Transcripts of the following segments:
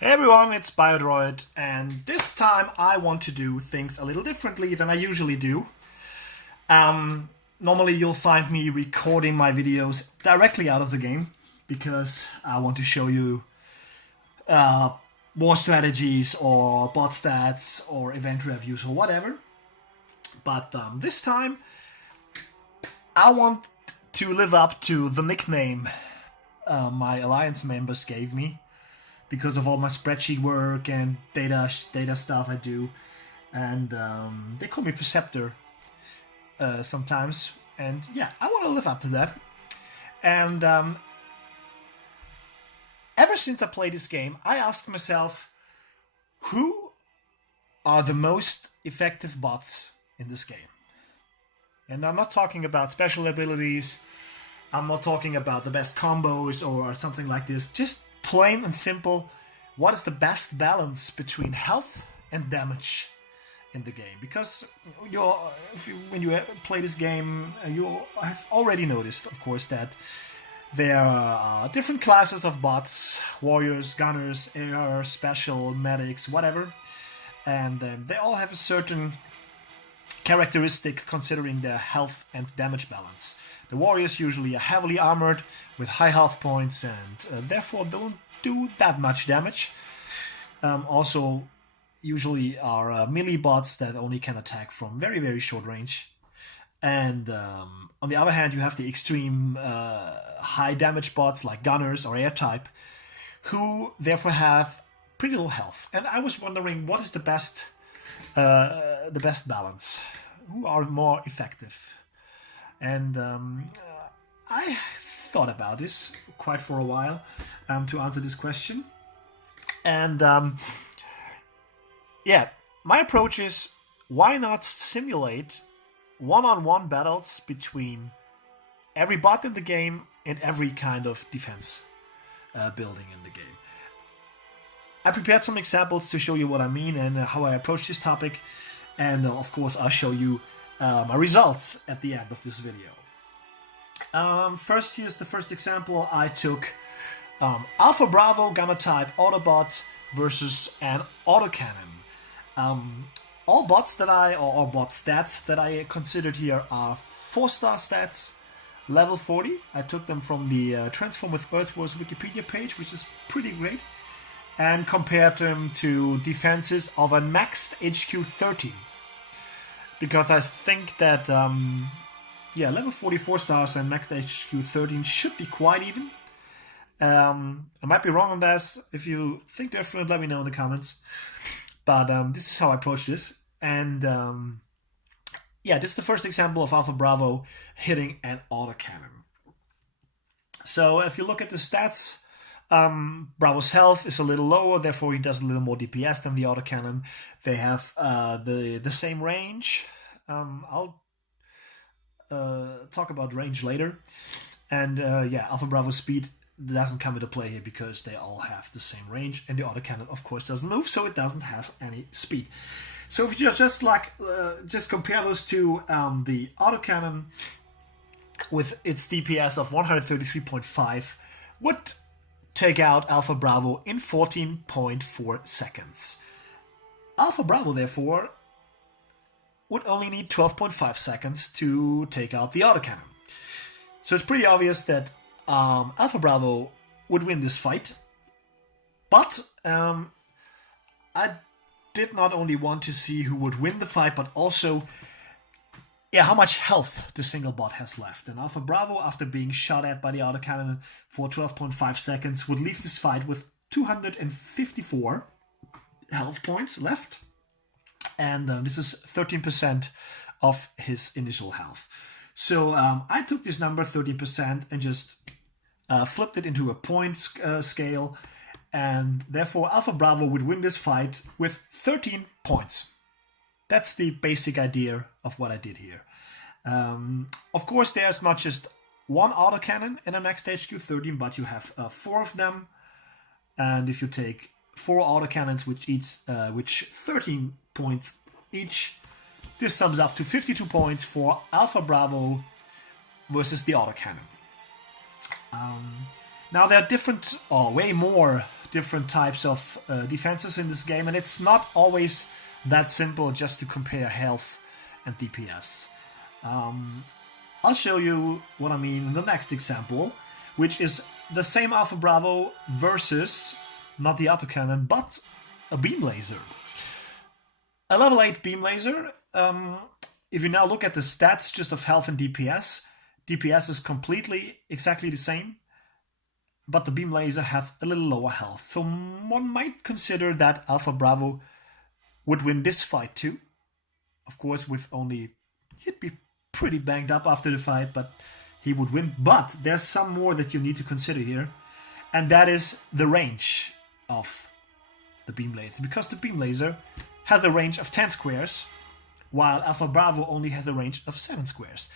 Hey everyone, it's Biodroid, and this time I want to do things a little differently than I usually do. Normally you'll find me recording my videos directly out of the game because I want to show you war strategies or bot stats or event reviews or whatever. But this time I want to live up to the nickname my Alliance members gave me, because of all my spreadsheet work and data stuff I do, and they call me Perceptor sometimes, and yeah, I want to live up to that. And ever since I played this game, I asked myself, who are the most effective bots in this game? And I'm not talking about special abilities, I'm not talking about the best combos or something like this, just plain and simple, what is the best balance between health and damage in the game? Because when you play this game, you have already noticed, of course, that there are different classes of bots: warriors, gunners, air, special, medics, whatever, and they all have a certain characteristic considering their health and damage balance. The warriors usually are heavily armored with high health points and therefore don't do that much damage. Also, usually are melee bots that only can attack from very, very short range. And on the other hand, you have the extreme high damage bots like gunners or air type, who therefore have pretty low health. And I was wondering, what is the best balance? Who are more effective? And I thought about this quite for a while to answer this question. And yeah, my approach is, why not simulate one-on-one battles between every bot in the game and every kind of defense building in the game. I prepared some examples to show you what I mean and how I approach this topic, and of course I'll show you my results at the end of this video. First, here's the first example. I took Alpha Bravo Gamma type Autobot versus an autocannon. All bots that or bot stats that I considered here are 4-star stats, level 40. I took them from the Transform with Earth Wars Wikipedia page, which is pretty great, and compared them to defenses of a maxed HQ 13. Because I think that, level 44 stars and maxed HQ 13 should be quite even. I might be wrong on this. If you think different, let me know in the comments. But this is how I approach this. And this is the first example of Alpha Bravo hitting an autocannon. So if you look at the stats, Bravo's health is a little lower, therefore he does a little more DPS than the autocannon. They have the same range. I'll talk about range later. And Alpha Bravo's speed doesn't come into play here because they all have the same range, and the autocannon of course doesn't move, so it doesn't have any speed. So if you just compare those two, the autocannon with its DPS of 133.5 would take out Alpha Bravo in 14.4 seconds. Alpha Bravo therefore would only need 12.5 seconds to take out the autocannon. So it's pretty obvious that Alpha Bravo would win this fight, but I did not only want to see who would win the fight, but also how much health the single bot has left. And Alpha Bravo, after being shot at by the autocannon for 12.5 seconds, would leave this fight with 254 health points left, and this is 13% of his initial health. So I took this number, 13%, and just flipped it into a point scale, and therefore Alpha Bravo would win this fight with 13 points. That's the basic idea of what I did here. Of course, there's not just one autocannon in a maxed HQ 13, but you have 4 of them, and if you take 4 autocannons which 13 points each, this sums up to 52 points for Alpha Bravo versus the autocannon. Now there are different, or way more different types of defenses in this game, and it's not always that simple just to compare health and DPS. I'll show you what I mean in the next example, which is the same Alpha Bravo versus not the autocannon, but a beam laser. A level 8 beam laser, if you now look at the stats just of health and DPS, DPS is completely exactly the same, but the beam laser have a little lower health. So one might consider that Alpha Bravo would win this fight too. Of course, with only, he'd be pretty banged up after the fight, but he would win. But there's some more that you need to consider here, and that is the range of the beam laser, because the beam laser has a range of 10 squares, while Alpha Bravo only has a range of 7 squares.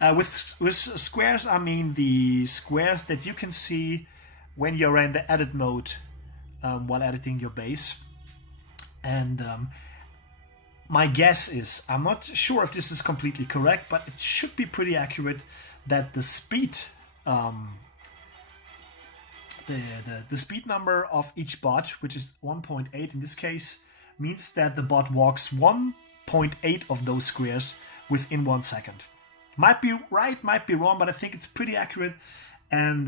With squares, I mean the squares that you can see when you're in the edit mode while editing your base. And my guess is, I'm not sure if this is completely correct, but it should be pretty accurate, that the speed the speed number of each bot, which is 1.8 in this case, means that the bot walks 1.8 of those squares within 1 second. Might be right, might be wrong, but I think it's pretty accurate. And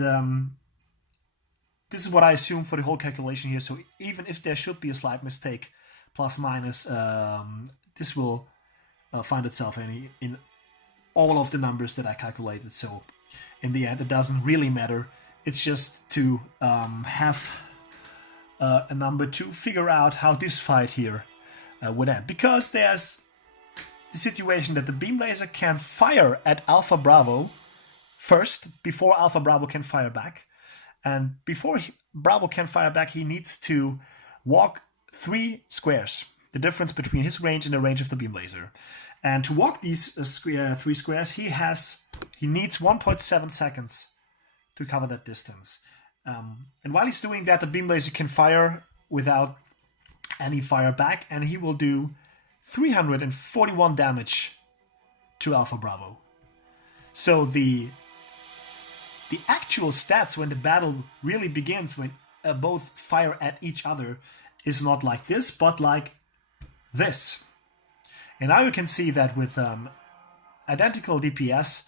this is what I assume for the whole calculation here. So even if there should be a slight mistake, plus minus, this will find itself in all of the numbers that I calculated. So in the end, it doesn't really matter. It's just to have a number to figure out how this fight here would end. Because there's the situation that the beam laser can fire at Alpha Bravo first, before Alpha Bravo can fire back. And before Bravo can fire back, he needs to walk 3 squares. The difference between his range and the range of the beam laser. And to walk these 3 squares, he needs 1.7 seconds to cover that distance. And while he's doing that, the beam laser can fire without any fire back, and he will do 341 damage to Alpha Bravo. So the actual stats when the battle really begins, when both fire at each other, is not like this, but like this. And now you can see that with identical DPS,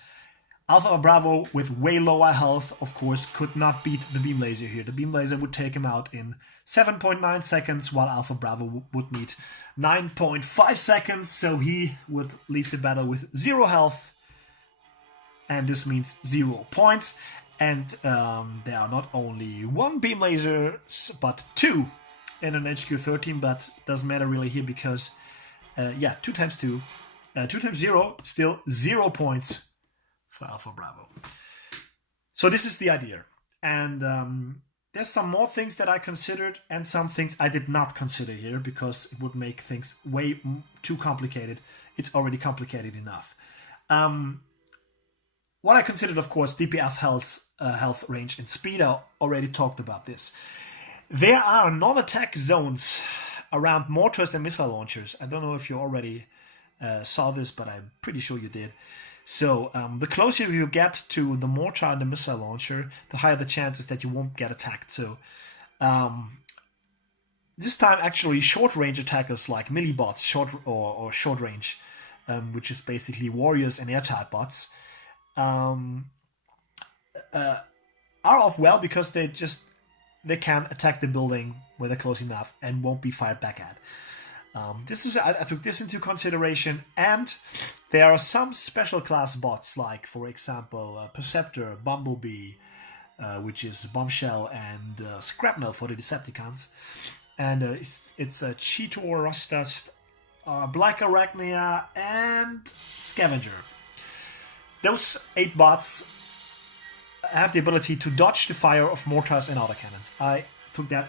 Alpha Bravo with way lower health, of course, could not beat the beam laser here. The beam laser would take him out in 7.9 seconds, while Alpha Bravo would need 9.5 seconds, so he would leave the battle with 0 health, and this means 0 points. And there are not only 1 beam laser, but 2 in an HQ13, but doesn't matter really here because, 2 times 2, 2 times 0, still 0 points for Alpha Bravo. So this is the idea. And there's some more things that I considered and some things I did not consider here because it would make things way too complicated. It's already complicated enough. What I considered, of course, DPS health range and speed. I already talked about this. There are non-attack zones around mortars and missile launchers. I don't know if you already saw this, but I'm pretty sure you did. So the closer you get to the mortar and the missile launcher, the higher the chances that you won't get attacked. So this time, actually, short-range attackers like millibots, short range, which is basically warriors and air-type bots, are off well because they can attack the building when they're close enough and won't be fired back at. I took this into consideration, and there are some special class bots, like for example Perceptor, Bumblebee, which is Bombshell, and Scrapnel for the Decepticons, and it's a Cheetor, Rustdust, Black Arachnia, and Scavenger. Those 8 bots have the ability to dodge the fire of mortars and autocannons. I took that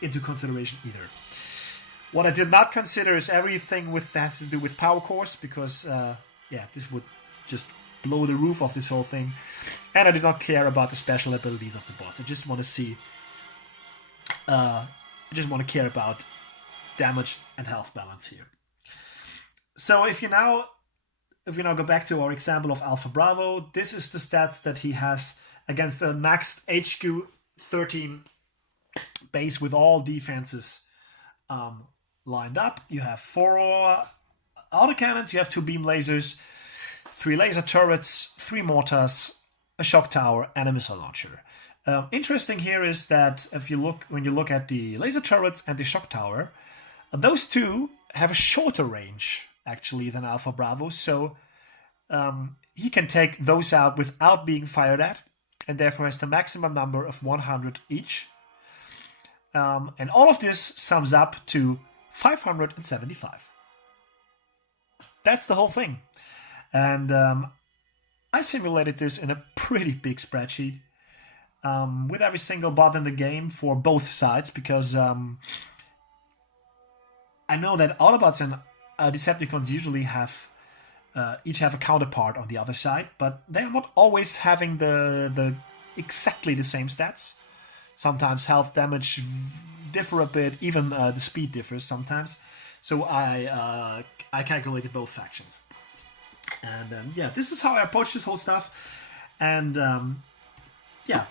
into consideration either. What I did not consider is everything that has to do with power cores, because this would just blow the roof off this whole thing. And I did not care about the special abilities of the bots. I just want to see. I just want to care about damage and health balance here. So if you now go back to our example of Alpha Bravo, this is the stats that he has against the maxed HQ 13 base with all defenses lined up. You have 4 autocannons, you have 2 beam lasers, 3 laser turrets, 3 mortars, a shock tower, and a missile launcher. Interesting here is that when you look at the laser turrets and the shock tower, those two have a shorter range actually than Alpha Bravo, so he can take those out without being fired at, and therefore has the maximum number of 100 each. And all of this sums up to 575. That's the whole thing. And I simulated this in a pretty big spreadsheet with every single bot in the game for both sides, because I know that Autobots and Decepticons usually have each have a counterpart on the other side, but they are not always having the exactly the same stats. Sometimes health, damage differ a bit, even the speed differs sometimes. So I calculated both factions. And yeah, this is how I approach this whole stuff. And yeah,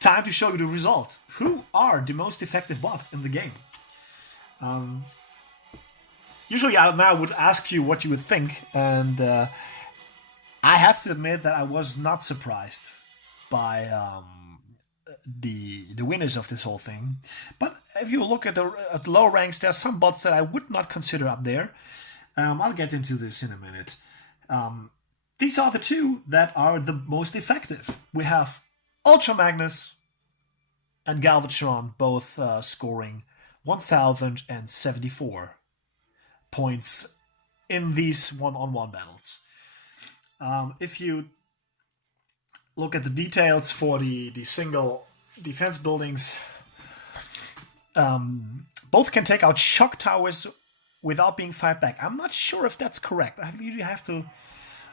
time to show you the result. Who are the most effective bots in the game? Usually I now would ask you what you would think, and I have to admit that I was not surprised by the winners of this whole thing. But if you look at the lower ranks, there are some bots that I would not consider up there. I'll get into this in a minute. These are the 2 that are the most effective. We have Ultra Magnus and Galvatron both scoring 1,074 points in these one-on-one battles. If you look at the details for the single defense buildings, both can take out shock towers without being fired back. I'm not sure if that's correct. You have to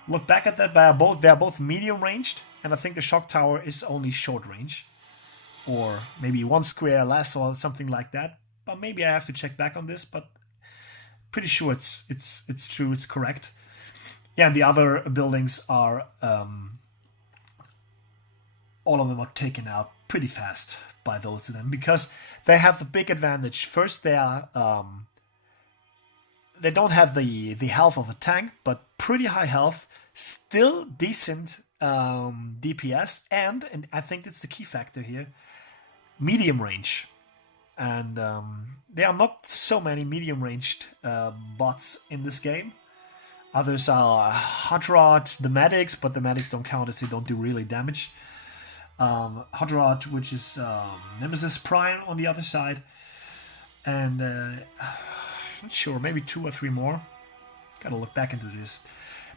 look back at that. They're both medium ranged, and I think the shock tower is only short range, or maybe 1 square less or something like that. But maybe I have to check back on this. But pretty sure it's true. It's correct. Yeah, and the other buildings are all of them are taken out pretty fast by those of them, because they have the big advantage. First, they are they don't have the health of a tank, but pretty high health, still decent DPS, and I think that's the key factor here, medium range. And there are not so many medium-ranged bots in this game. Others are Hot Rod, the medics, but the medics don't count as they don't do really damage. Hot Rod, which is Nemesis Prime on the other side. And I'm not sure, maybe 2 or 3 more. Gotta look back into this.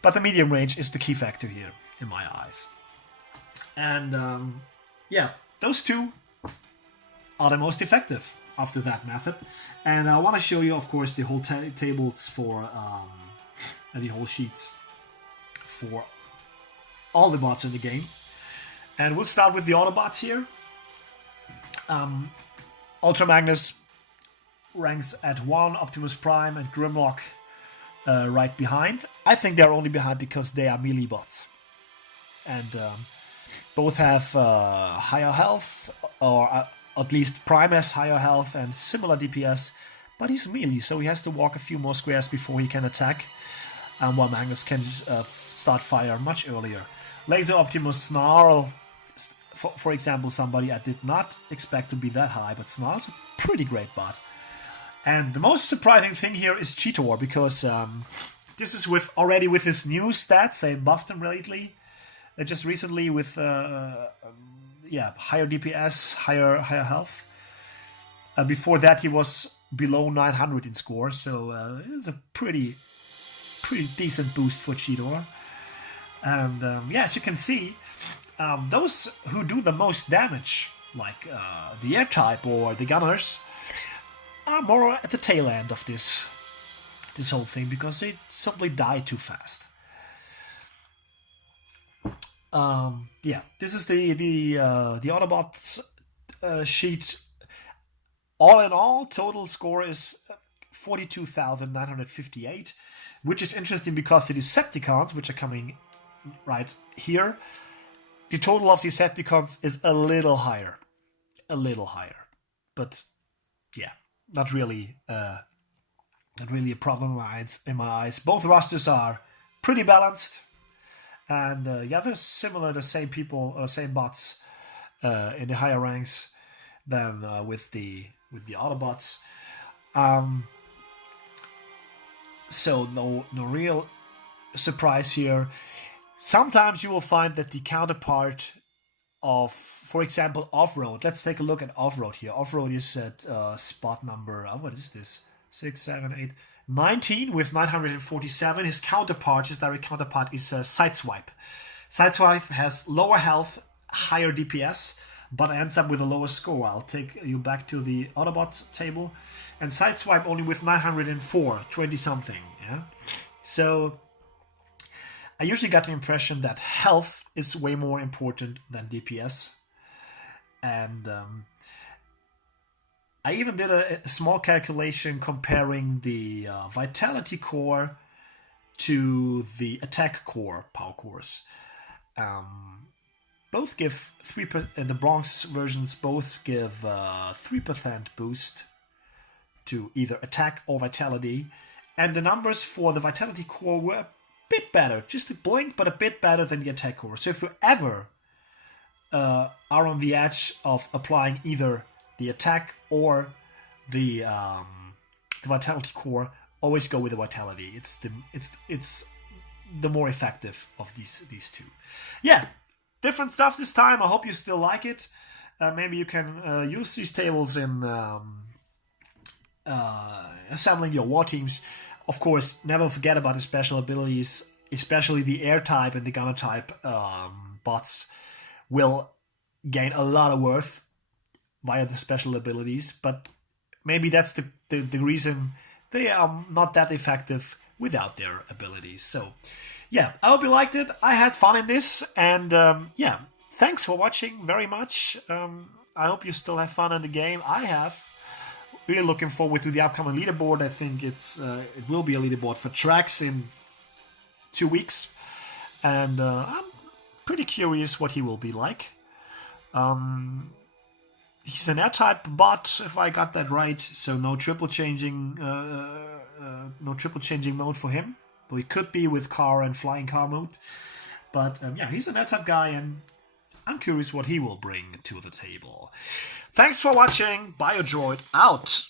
But the medium range is the key factor here, in my eyes. And yeah, those 2 are the most effective after that method. And I want to show you, of course, the whole tables for the whole sheets for all the bots in the game. And we'll start with the Autobots here. Ultra Magnus ranks at 1, Optimus Prime and Grimlock right behind. I think they're only behind because they are melee bots. And both have higher health, or at least Prime has higher health and similar DPS, but he's melee, so he has to walk a few more squares before he can attack, while Magnus can start fire much earlier. Laser Optimus Snarl, for example, somebody I did not expect to be that high, but Snarl's a pretty great bot. And the most surprising thing here is Cheetor, because this is already with his new stats. I buffed him lately, just recently with higher DPS, higher health. Before that, he was below 900 in score, so it's a pretty decent boost for Cheetor. And as you can see, those who do the most damage, like the air type or the gunners, are more at the tail end of this whole thing, because they simply die too fast. This is the Autobots sheet. All in all, total score is 42,958, which is interesting because the Decepticons, which are coming right here, the total of these Decepticons is a little higher. A little higher. But yeah, not really a problem in my eyes. Both rosters are pretty balanced. And yeah, they're similar, the same people, same bots in the higher ranks than with the Autobots. So no real surprise here. Sometimes you will find that the counterpart of, for example, Off-Road. Let's take a look at Off-Road here. Off-Road is at spot number, what is this? 6, 7, 8, 19 with 947. His direct counterpart is Sideswipe. Sideswipe has lower health, higher DPS, but ends up with a lower score. I'll take you back to the Autobot table. And Sideswipe only with 904, 20 something. Yeah. So I usually got the impression that health is way more important than DPS. And I even did a small calculation comparing the Vitality Core to the Attack Core power cores. Both give 3%, the Bronx versions both give 3% boost to either attack or vitality. And the numbers for the Vitality Core were a bit better, just a blink, but a bit better than the Attack Core. So if you ever are on the edge of applying either the attack or the Vitality Core, always go with the Vitality. It's the more effective of these two. Yeah, different stuff this time. I hope you still like it. Maybe you can use these tables in assembling your war teams. Of course, never forget about the special abilities, especially the air type and the gunner type bots will gain a lot of worth via the special abilities, but maybe that's the reason they are not that effective without their abilities. So yeah, I hope you liked it. I had fun in this, and yeah, thanks for watching very much. I hope you still have fun in the game. I have. Really looking forward to the upcoming leaderboard. I think it will be a leaderboard for tracks in 2 weeks, and I'm pretty curious what he will be like. He's an air-type bot, if I got that right, so no triple changing mode for him. Though he could be with car and flying car mode. But yeah, he's an air-type guy, and I'm curious what he will bring to the table. Thanks for watching. BioDroid out.